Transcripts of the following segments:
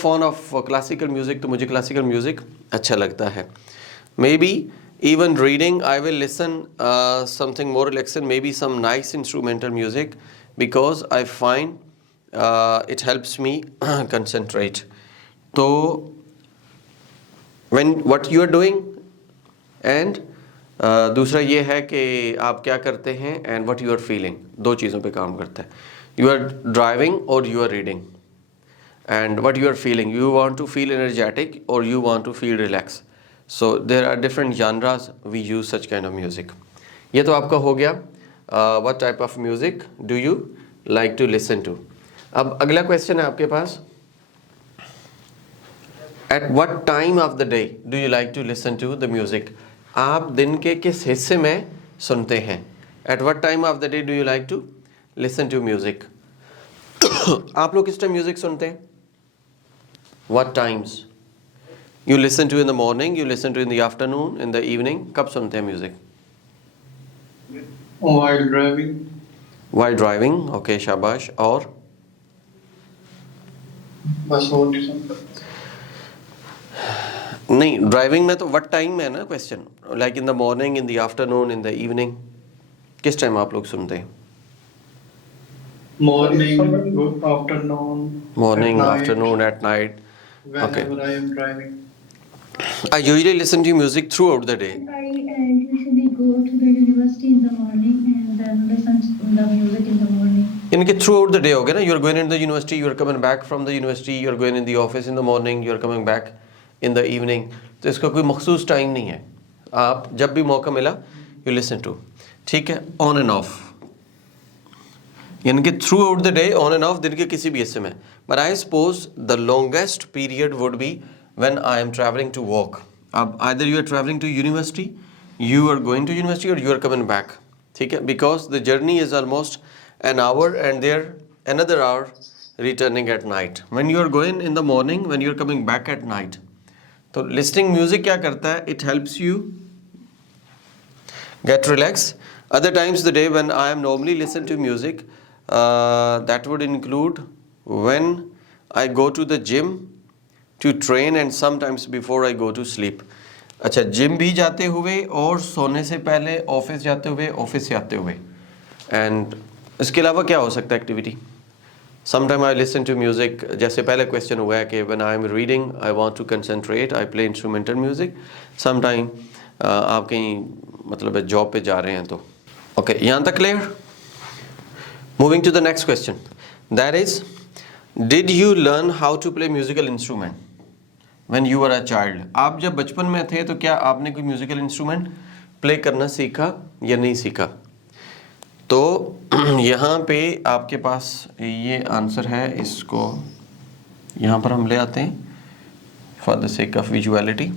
Fawn of classical music, तो मुझे classical music अच्छा लगता है. May be even reading I will listen something more relaxing, maybe some nice instrumental music, because I find it helps me concentrate. So when what you are doing and दूसरा ये है कि आप क्या करते हैं and what you are feeling, दो चीज़ों पे काम करता है. You are driving or you are reading, and what you are feeling, you want to feel energetic or you want to feel relaxed. So there are different genres we use such kind of music. ये तो आपका हो गया what type of music do you like to listen to. अब अगला question है आपके पास, at what time of the day do you like to listen to the music. आप दिन के किस हिस्से में सुनते हैं. At what time of the day do you like to listen to music. आप लोग किस टाइम म्यूजिक सुनते हैं. What times you listen to in the morning, you listen to in the afternoon, in the evening, कब सुनते हैं music. While driving. While driving, okay, शाबाश. और बस और नहीं सुनता. नहीं, ड्राइविंग में तो what time है ना question, like in the morning, in the afternoon, in the evening, किस टाइम आप लोग सुनते हैं. Morning, afternoon. Morning, at night, afternoon, at night. Whenever Okay. I am driving. I usually listen to music throughout the day. I usually go to the university in the morning and then listen to the music in the morning. इनके throughout the day हो गया ना. You are going into the university, you are coming back from the university, you are going in the office in the morning, you are coming back in the evening. तो इसका कोई मखसूस time नहीं है. आप जब भी मौका मिला you listen to. ठीक है, on and off. यानी कि throughout the day, on and off, दिन के किसी भी हिस्से में. But I suppose the longest period would be when I am traveling to work. अब either you are traveling to university, you are going to university, or you are coming back. ठीक है, because the journey is almost an hour and there another hour returning at night. When you are going in the morning, when you are coming back at night, तो listening music क्या करता है, it helps you get relaxed. Other times the day when I am normally listen to music, that would include when I go to the gym to train and sometimes before I go to sleep. अच्छा, gym भी जाते हुए और सोने से पहले, office जाते हुए, ऑफिस से आते हुए. एंड इसके अलावा क्या हो सकता है activity. Sometime I listen to music, जैसे पहले क्वेश्चन हुआ है कि when I am reading I want to concentrate, I play instrumental music. Sometime आप कहीं मतलब जॉब पे जा रहे हैं तो. ओके, यहाँ तक clear. Moving to the next question, that is, did you learn how to play musical instrument when you were a child. आप जब बचपन में थे तो क्या आपने कोई म्यूजिकल इंस्ट्रूमेंट प्ले करना सीखा या नहीं सीखा. तो यहाँ पे आपके पास ये आंसर है, इसको यहाँ पर हम ले आते हैं for the sake of visuality.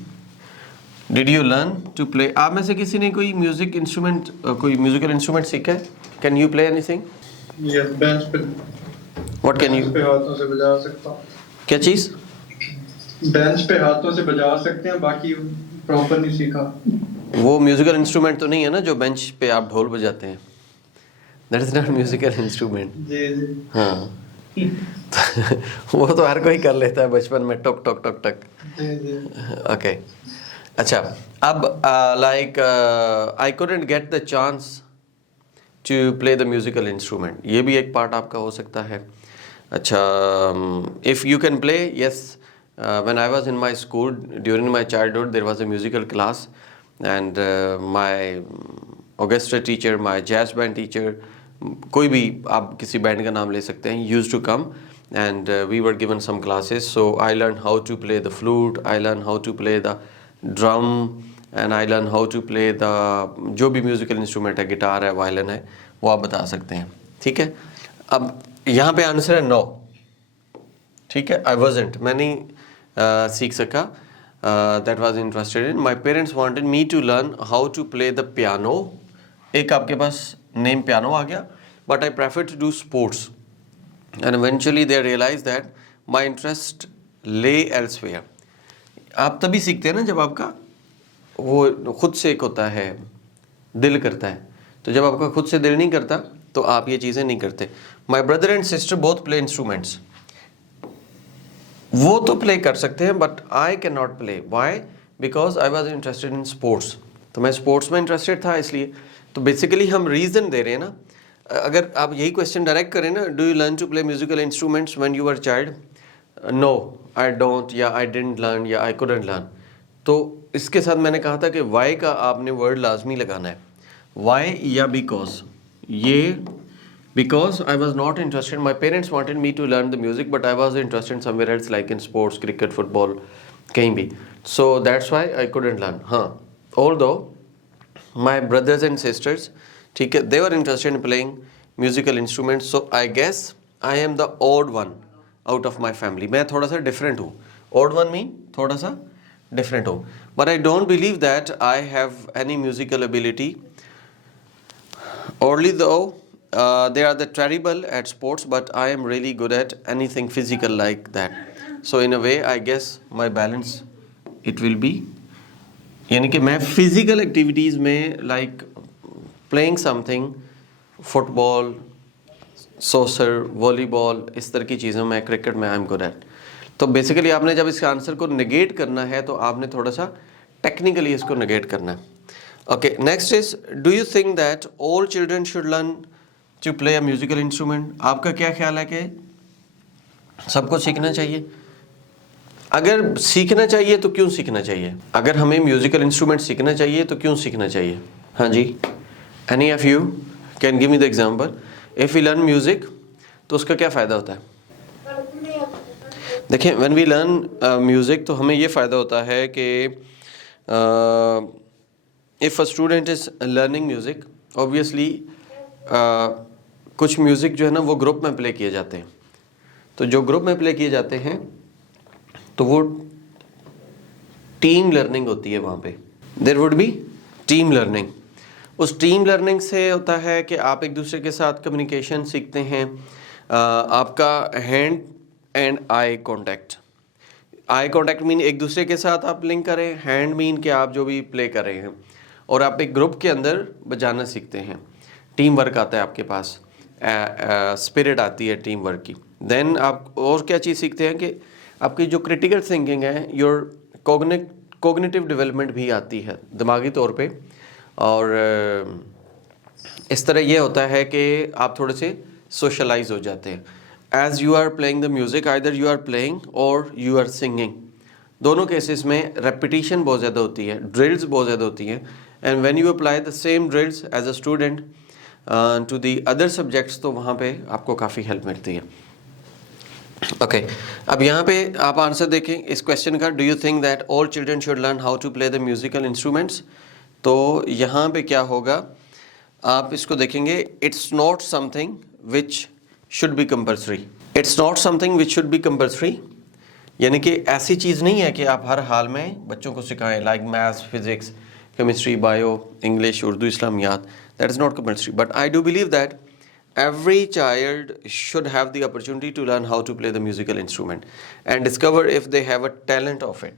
Did you learn to play. आप में से किसी ने कोई म्यूजिक इंस्ट्रूमेंट, कोई म्यूजिकल इंस्ट्रूमेंट सीखा है. Can you play anything. Yes, bench पे. What can you. बेंच पे हाथों से बजा सकता हूँ. क्या चीज़. बेंच पे हाथों से बजा सकते हैं, बाकी प्रॉपर नहीं सीखा. वो म्यूजिकल इंस्ट्रूमेंट तो नहीं है ना जो बेंच पे आप ढोल बजाते हैं. That is not musical instrument. जी जी. हाँ. वो तो हर कोई कर लेता है बचपन में, टक टक टक टक. जी जी. ओके. अच्छा, अब like I couldn't get the chance to play the musical instrument, ये भी एक पार्ट आपका हो सकता है. अच्छा, if you can play, yes. When I was in my school during my childhood, there was a musical class, and my orchestra teacher, my jazz band teacher, कोई भी आप किसी बैंड का नाम ले सकते हैं, used to come and we were given some classes. So I learned how to play the flute, I learned how to play the drum, and I learned how to play the जो भी musical instrument है, guitar है, violin है, वो आप बता सकते हैं. ठीक है. अब यहाँ पे आंसर है नो. ठीक है, I wasn't, मैं नहीं सीख सका. That was interested in. My parents wanted me to learn how to play the piano. एक आपके पास नेम पियानो आ गया. But I prefer to do sports, and eventually they realize that my interest lay elsewhere. आप तभी सीखते हैं ना जब आपका वो खुद से एक होता है, दिल करता है. तो जब आपका खुद से दिल नहीं करता तो आप ये चीज़ें नहीं करते. My brother and sister both play instruments. वो तो प्ले कर सकते हैं but I can not play. Why? Because I was interested in sports. तो मैं स्पोर्ट्स में इंटरेस्टेड था इसलिए. तो बेसिकली हम रीज़न दे रहे हैं ना. अगर आप यही क्वेश्चन डायरेक्ट करें ना, do you learn to play musical instruments when you were child? No I don't, या आई डिडंट लर्न, या आई कुडंट लर्न. तो इसके साथ मैंने कहा था कि वाई का आपने वर्ड लाजमी लगाना है. वाई या बिकॉज. ये because I was not interested. My parents wanted me to learn the music, but I was interested somewhere else, like in sports, cricket, football, कहीं भी. So that's why I couldn't learn. हाँ, although my brothers and sisters, ठीक है, they were interested in playing musical instruments. So I guess I am the odd one out of my family. मैं थोड़ा सा different हूँ. Odd one mean थोड़ा सा different हूँ. But I don't believe that I have any musical ability. Only though they are the terrible at sports, but I am really good at anything physical like that. So in a way I guess my balance it will be, यानी कि मैं physical activities में like playing something, football, soccer, volleyball, इस तरह की चीज़ों में, cricket में आई एम गुड एट. तो बेसिकली आपने जब इसके आंसर को नेगेट करना है तो आपने थोड़ा सा टेक्निकली इसको नेगेट करना है. Okay, next is, do you think that all children should learn to play a musical instrument? आपका क्या ख्याल है कि सबको सीखना चाहिए? अगर सीखना चाहिए तो क्यों सीखना चाहिए? अगर हमें म्यूजिकल इंस्ट्रूमेंट सीखना चाहिए तो क्यों सीखना चाहिए? हाँ जी, any of you can give me the example. If we learn music तो उसका क्या फ़ायदा होता है? देखिए, व्हेन वी लर्न म्यूज़िक तो हमें ये फ़ायदा होता है कि if a student is learning music, obviously कुछ म्यूज़िक जो है ना वो ग्रुप में प्ले किए जाते हैं. तो जो ग्रुप में प्ले किए जाते हैं तो वो टीम लर्निंग होती है. वहाँ पे there would be team learning. उस टीम लर्निंग से होता है कि आप एक दूसरे के साथ कम्युनिकेशन सीखते हैं. आपका hand and eye contact. Eye contact mean एक दूसरे के साथ आप लिंक करें, हैंड मीन कि आप जो भी प्ले कर रहे हैं, और आप एक ग्रुप के अंदर बजाना सीखते हैं. टीम वर्क आता है आपके पास, स्पिरिट आती है टीम वर्क की. देन आप और क्या चीज़ सीखते हैं कि आपकी जो क्रिटिकल थिंकिंग है, योर कोग्निटिव डेवलपमेंट भी आती है दिमागी तौर पे. और इस तरह ये होता है कि आप थोड़े से सोशलाइज हो जाते हैं. As you are playing the music, either you are playing और यू आर सिंगिंग, दोनों केसेस में रेपिटेशन बहुत ज़्यादा होती है, ड्रिल्स बहुत ज़्यादा होती हैं. And when you apply the same drills as a student to the other subjects, तो वहाँ पे आपको काफ़ी हेल्प मिलती है. ओके, अब यहाँ पे आप आंसर देखें इस क्वेश्चन का, do you think that all children should learn how to play the musical instruments? तो यहाँ पे क्या होगा, आप इसको देखेंगे, it's not something which should be compulsory. It's not something which should be compulsory, यानी कि ऐसी चीज़ नहीं है कि आप हर हाल में बच्चों को सिखाएं, like maths, physics, chemistry, bio, English, Urdu, इस्लामियात. That is not compulsory. But I do believe that every child should have the opportunity to learn how to play the musical instrument and discover if they have a talent of it.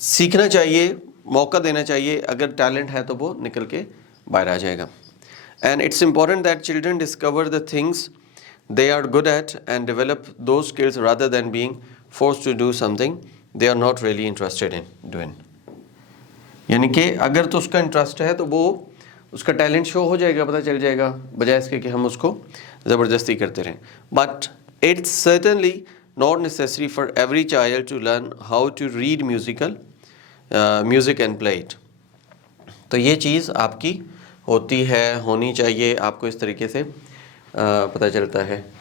सीखना चाहिए, मौका देना चाहिए. अगर talent है तो वो निकल के बाहर आ जाएगा. And it's important that children discover the things they are good at and develop those skills rather than being forced to do something they are not really interested in doing. यानी कि अगर तो उसका इंटरेस्ट है तो वो उसका talent show हो जाएगा, पता चल जाएगा, बजाय इसके कि हम उसको ज़बरदस्ती करते रहें. But it's certainly not necessary for every child to learn how to read music and play it. तो ये चीज़ आपकी होती है, होनी चाहिए, आपको इस तरीके से पता चलता है.